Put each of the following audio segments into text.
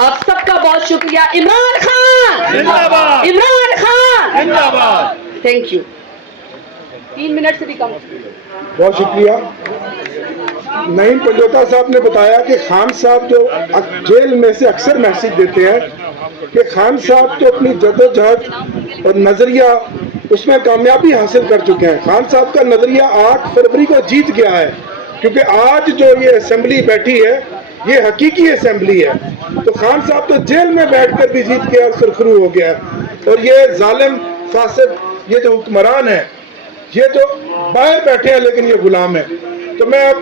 آپ سب کا بہت شکریہ. عمران خان زندہ باد. عمران خان زندہ باد. Thank you. 3 منٹ سے بھی کم. بہت شکریہ. نعیم پنجوتا صاحب نے بتایا کہ خان صاحب جو جیل میں سے اکثر میسج دیتے ہیں کہ خان صاحب تو اپنی جدوجہد اور نظریہ اس میں کامیابی حاصل کر چکے ہیں. خان صاحب کا نظریہ 8 فروری کو جیت گیا ہے، کیونکہ آج جو یہ اسمبلی بیٹھی ہے یہ حقیقی اسمبلی ہے. تو خان صاحب تو جیل میں بیٹھ کر بھی جیت کے اور سرخرو ہو گیا ہے. اور یہ ظالم فاسد یہ جو حکمران ہے یہ تو باہر بیٹھے ہیں لیکن یہ غلام ہے. تو میں اب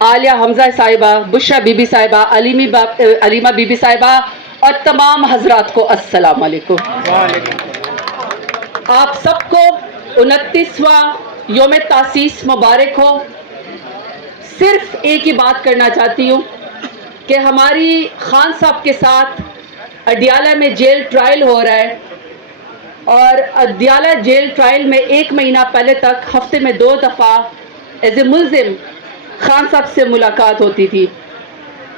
عالیہ حمزہ صاحبہ، بشرا بی بی صاحبہ، علیمہ بی بی صاحبہ اور تمام حضرات کو السلام علیکم. آپ سب کو 29واں یوم تاسیس مبارک ہو. صرف ایک ہی بات کرنا چاہتی ہوں کہ ہماری خان صاحب کے ساتھ اڈیالہ میں جیل ٹرائل ہو رہا ہے، اور اڈیالہ جیل ٹرائل میں 1 مہینہ پہلے تک ہفتے میں 2 دفعہ ایز اے ملزم خان صاحب سے ملاقات ہوتی تھی.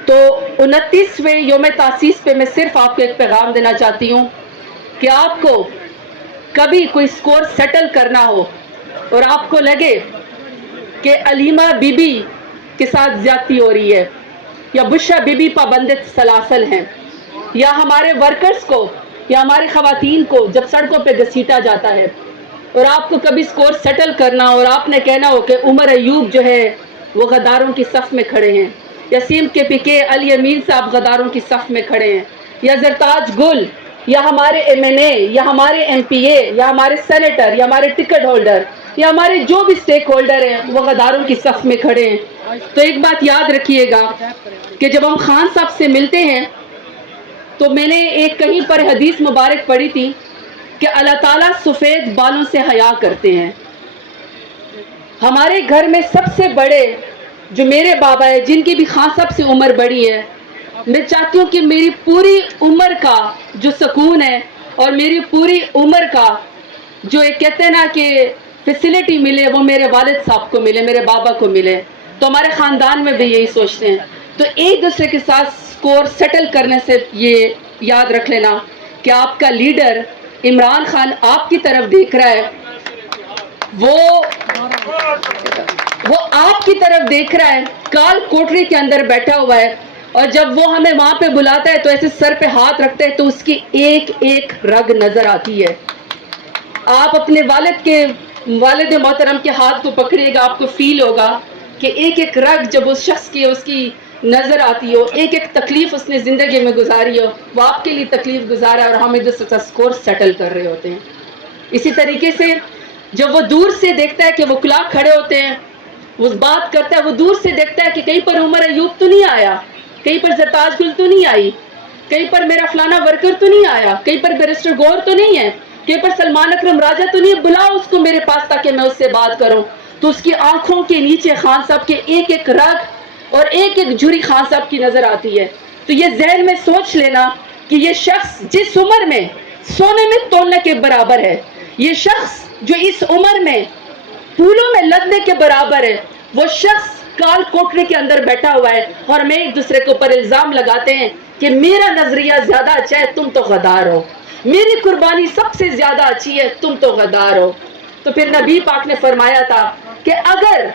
تو 29ویں یوم تاسیس پہ میں صرف آپ کو ایک پیغام دینا چاہتی ہوں کہ آپ کو کبھی کوئی سکور سیٹل کرنا ہو اور آپ کو لگے کہ علیمہ بی بی کے ساتھ زیادتی ہو رہی ہے یا بشرا بی بی پابند سلاسل ہیں یا ہمارے ورکرز کو یا ہماری خواتین کو جب سڑکوں پہ گھسیٹا جاتا ہے، اور آپ کو کبھی سکور سیٹل کرنا اور آپ نے کہنا ہو کہ عمر ایوب جو ہے وہ غداروں کی صف میں کھڑے ہیں، یا سیم کے پی کے علی امین صاحب غداروں کی صف میں کھڑے ہیں، یا زرتاج گل یا ہمارے ایم این اے یا ہمارے ایم پی اے یا ہمارے سینیٹر یا ہمارے ٹکٹ ہولڈر یا ہمارے جو بھی سٹیک ہولڈر ہیں وہ غداروں کی صف میں کھڑے ہیں. تو ایک بات یاد رکھیے گا کہ جب ہم خان صاحب سے ملتے ہیں تو میں نے ایک کہیں پر حدیث مبارک پڑھی تھی کہ اللہ تعالیٰ سفید بالوں سے حیا کرتے ہیں. ہمارے گھر میں سب سے بڑے جو میرے بابا ہے، جن کی بھی خان صاحب سے عمر بڑی ہے، میں چاہتی ہوں کہ میری پوری عمر کا جو سکون ہے اور میری پوری عمر کا جو ایک کہتے ہیں نا کہ فیسلٹی ملے وہ میرے والد صاحب کو ملے، میرے بابا کو ملے. تو ہمارے خاندان میں بھی یہی سوچتے ہیں. تو ایک دوسرے کے ساتھ سکور سیٹل کرنے سے یہ یاد رکھ لینا کہ آپ کا لیڈر عمران خان آپ کی طرف دیکھ رہا ہے، وہ آپ کی طرف دیکھ رہا ہے، کال کوٹری کے اندر بیٹھا ہوا ہے، اور جب وہ ہمیں وہاں پہ بلاتا ہے تو ایسے سر پہ ہاتھ رکھتے ہیں تو اس کی ایک ایک رگ نظر آتی ہے. آپ اپنے والد محترم کے ہاتھ کو پکڑیے گا، آپ کو فیل ہوگا کہ ایک ایک رگ جب اس شخص کی اس کی نظر آتی ہو، ایک ایک تکلیف اس نے زندگی میں گزاری ہو، وہ آپ کے لیے تکلیف گزارا ہے اور ہم ایک دوسرے کا سکور سیٹل کر رہے ہوتے ہیں. اسی طریقے سے جب وہ دور سے دیکھتا ہے کہ وہ کلاں کھڑے ہوتے ہیں، وہ بات کرتا ہے، وہ دور سے دیکھتا ہے کہ کہیں پر عمر ایوب تو نہیں آیا، کہیں پر زرتاج گل تو نہیں آئی، کہیں پر میرا فلانا ورکر تو نہیں آیا، کہیں پر بیرسٹر گور تو نہیں ہے، کہیں پر سلمان اکرم راجہ تو نہیں ہے، بلاؤ اس کو میرے پاس تاکہ میں اس سے بات کروں. تو اس کی آنکھوں کے نیچے خان صاحب کے ایک ایک رگ اور ایک ایک جھری خان صاحب کی نظر آتی ہے. تو یہ ذہن میں سوچ لینا کہ یہ شخص جس عمر میں سونے میں تولنے کے برابر ہے، یہ شخص جو اس عمر میں پھولوں میں لدنے کے برابر ہے، وہ شخص کال کوٹری کے اندر بیٹھا ہوا ہے اور میں ایک دوسرے کے اوپر الزام لگاتے ہیں کہ میرا نظریہ زیادہ اچھا ہے، تم تو غدار ہو، میری قربانی سب سے زیادہ اچھی ہے، تم تو غدار ہو. تو پھر نبی پاک نے فرمایا تھا کہ اگر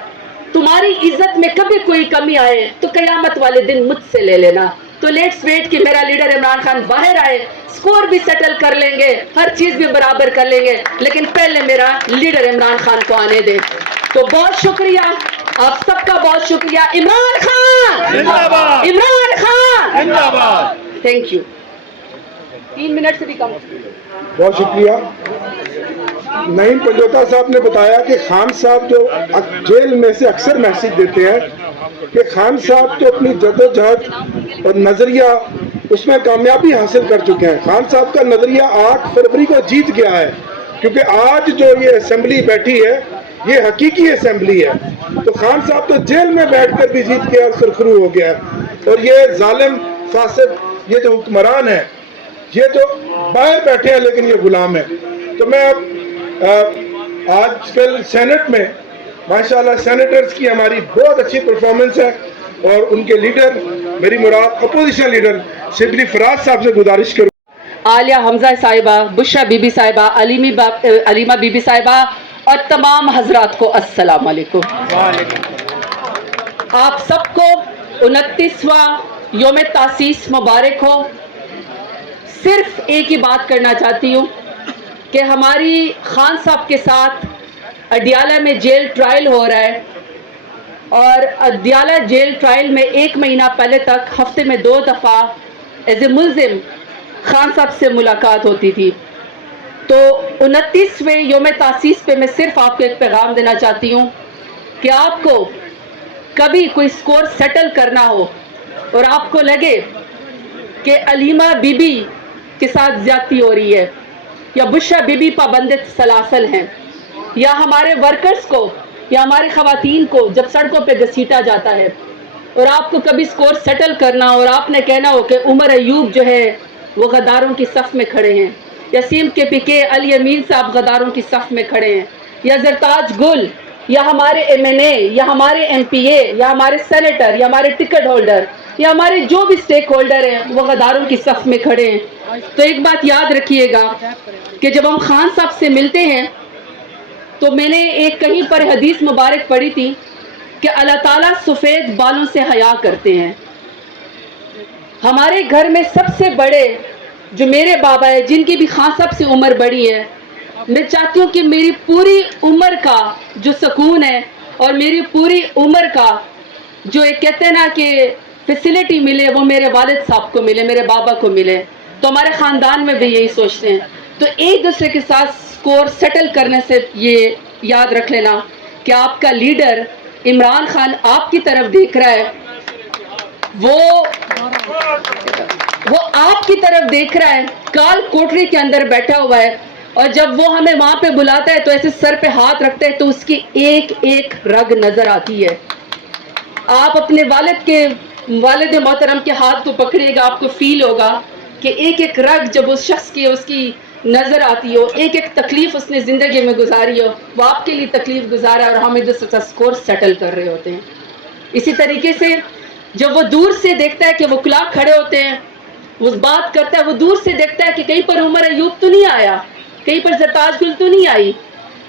تمہاری عزت میں کبھی کوئی کمی آئے تو قیامت والے دن مجھ سے لے لینا. تو لیٹس ویٹ کہ میرا لیڈر عمران خان باہر آئے، سکور بھی سیٹل کر لیں گے، ہر چیز بھی برابر کر لیں گے، لیکن پہلے میرا لیڈر عمران خان کو آنے دیں. تو بہت شکریہ، آپ سب کا بہت شکریہ. عمران خان زندہ باد. عمران خان زندہ باد. Thank you. 3 منٹ سے بھی کم. بہت شکریہ. نعیم پنجوتا صاحب نے بتایا کہ خان صاحب جو جیل میں سے اکثر میسج دیتے ہیں کہ خان صاحب تو اپنی جدوجہد اور نظریہ اس میں کامیابی حاصل کر چکے ہیں. خان صاحب کا نظریہ 8 فروری کو جیت گیا ہے، کیونکہ آج جو یہ اسمبلی بیٹھی ہے یہ حقیقی اسمبلی ہے. تو خان صاحب تو جیل میں بیٹھ کر بھی جیت کے اور سرخرو ہو گیا ہے. اور یہ ظالم فاسد یہ جو حکمران ہے یہ تو باہر بیٹھے ہیں لیکن یہ غلام ہے. تو میں اب آج کل سینٹ میں ماشاءاللہ سینیٹرز کی ہماری بہت اچھی پرفارمنس ہے. اور ان کے لیڈر میری مراد اپوزیشن لیڈر شبلی فراز صاحب سے گزارش کروں عالیہ حمزہ صاحبہ، بشرا بی بی صاحبہ، علیمہ بی بی صاحبہ اور تمام حضرات کو السلام علیکم۔ آپ سب کو 29واں یوم تاسیس مبارک ہو۔ صرف ایک ہی بات کرنا چاہتی ہوں کہ ہماری خان صاحب کے ساتھ اڈیالہ میں جیل ٹرائل ہو رہا ہے، اور اڈیالہ جیل ٹرائل میں 1 مہینہ پہلے تک ہفتے میں 2 دفعہ ایز اے ملزم خان صاحب سے ملاقات ہوتی تھی۔ تو 29ویں یوم تاسیس پہ میں صرف آپ کو ایک پیغام دینا چاہتی ہوں کہ آپ کو کبھی کوئی سکور سیٹل کرنا ہو اور آپ کو لگے کہ علیمہ بی بی کے ساتھ زیادتی ہو رہی ہے، یا بشرا بی بی پابند سلاسل ہیں، یا ہمارے ورکرز کو یا ہماری خواتین کو جب سڑکوں پہ گھسیٹا جاتا ہے، اور آپ کو کبھی سکور سیٹل کرنا اور آپ نے کہنا ہو کہ عمر ایوب جو ہے وہ غداروں کی صف میں کھڑے ہیں، یا سیم کے پی کے علی امین صاحب غداروں کی صف میں کھڑے ہیں، یا زرتاج گل، یا ہمارے ایم این اے، یا ہمارے ایم پی اے، یا ہمارے سینیٹر، یا ہمارے ٹکٹ ہولڈر، یا ہمارے جو بھی سٹیک ہولڈر ہیں وہ غداروں کی صف میں کھڑے ہیں۔ تو ایک بات یاد رکھیے گا کہ جب ہم خان صاحب سے ملتے ہیں تو میں نے ایک کہیں پر حدیث مبارک پڑھی تھی کہ اللہ تعالیٰ سفید بالوں سے حیا کرتے ہیں۔ ہمارے گھر میں سب سے بڑے جو میرے بابا ہے، جن کی بھی خان صاحب سے عمر بڑی ہے، میں چاہتی ہوں کہ میری پوری عمر کا جو سکون ہے اور میری پوری عمر کا جو ایک کہتے ہیں نا کہ فیسلٹی ملے، وہ میرے والد صاحب کو ملے، میرے بابا کو ملے۔ تو ہمارے خاندان میں بھی یہی سوچتے ہیں۔ تو ایک دوسرے کے ساتھ سکور سیٹل کرنے سے یہ یاد رکھ لینا کہ آپ کا لیڈر عمران خان آپ کی طرف دیکھ رہا ہے، وہ آپ کی طرف دیکھ رہا ہے، کال کوٹری کے اندر بیٹھا ہوا ہے، اور جب وہ ہمیں وہاں پہ بلاتا ہے تو ایسے سر پہ ہاتھ رکھتے ہیں تو اس کی ایک ایک رگ نظر آتی ہے۔ آپ اپنے والد محترم کے ہاتھ کو پکڑیے گا، آپ کو فیل ہوگا کہ ایک ایک رگ جب اس شخص کی اس کی نظر آتی ہو، ایک ایک تکلیف اس نے زندگی میں گزاری ہو، وہ آپ کے لیے تکلیف گزارا ہے، اور ہم ادھر سے سکور سیٹل کر رہے ہوتے ہیں۔ اسی طریقے سے جب وہ دور سے دیکھتا ہے کہ وہ کلاک کھڑے ہوتے ہیں، وہ بات کرتا ہے، وہ دور سے دیکھتا ہے کہ کہیں پر عمر ایوب تو نہیں آیا، کہیں پر زرتاج گل تو نہیں آئی،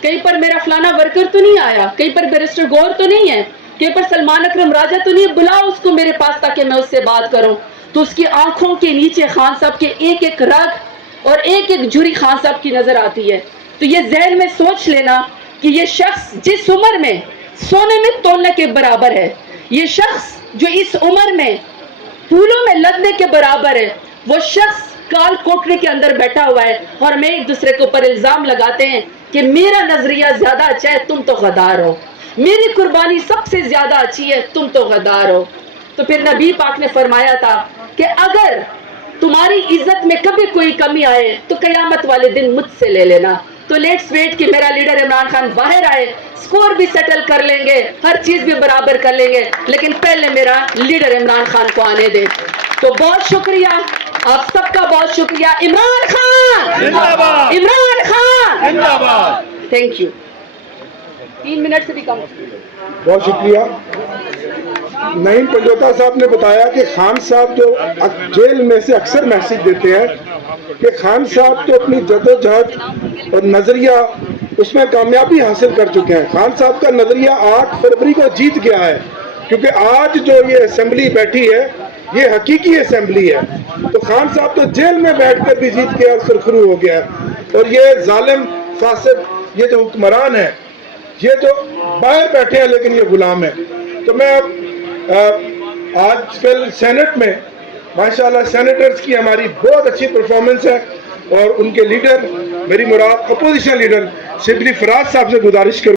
کہیں پر میرا فلانا ورکر تو نہیں آیا، کہیں پر بیرسٹر گور تو نہیں ہے، کہیں پر سلمان اکرم راجہ تو نہیں ہے، بلاؤ اس کو میرے پاس تاکہ میں اس سے بات کروں۔ تو اس کی آنکھوں کے نیچے خان صاحب کے ایک ایک رگ اور ایک ایک جھری خان صاحب کی نظر آتی ہے۔ تو یہ ذہن میں سوچ لینا کہ یہ شخص جس عمر میں سونے میں تولنے کے برابر ہے، یہ شخص جو اس عمر میں پھولوں میں لدنے کے برابر ہے، وہ شخص کال کوٹری کے اندر بیٹھا ہوا ہے، اور ہمیں ایک دوسرے کے اوپر الزام لگاتے ہیں کہ میرا نظریہ زیادہ اچھا ہے، تم تو غدار ہو، میری قربانی سب سے زیادہ اچھی ہے، تم تو غدار ہو۔ تو پھر نبی پاک نے فرمایا تھا کہ اگر تمہاری عزت میں کبھی کوئی کمی آئے تو قیامت والے دن مجھ سے لے لینا۔ تو لیٹس ویٹ کہ میرا لیڈر عمران خان باہر آئے، سکور بھی سیٹل کر لیں گے، ہر چیز بھی برابر کر لیں گے، لیکن پہلے میرا لیڈر عمران خان کو آنے دے۔ تو بہت شکریہ، آپ سب کا بہت شکریہ۔ عمران خان زندہ باد، عمران خان زندہ باد۔ Thank you. 3 منٹ سے بھی کم۔ بہت شکریہ۔ نعیم پنجوتا صاحب نے بتایا کہ خان صاحب جو جیل میں سے اکثر میسج دیتے ہیں کہ خان صاحب تو اپنی جدوجہد اور نظریہ اس میں کامیابی حاصل کر چکے ہیں۔ خان صاحب کا نظریہ 8 فروری کو جیت گیا ہے، کیونکہ آج جو یہ اسمبلی بیٹھی ہے یہ حقیقی اسمبلی ہے۔ تو خان صاحب تو جیل میں بیٹھ کر بھی جیت گیا اور سرخرو ہو گیا، اور یہ ظالم فاسد یہ جو حکمران ہے، یہ جو باہر بیٹھے ہیں لیکن یہ غلام ہے۔ تو میں اب آج کل سینٹ میں ماشاءاللہ سینیٹرز کی ہماری بہت اچھی پرفارمنس ہے، اور ان کے لیڈر میری مراد اپوزیشن لیڈر شبلی فراز صاحب سے گزارش کروں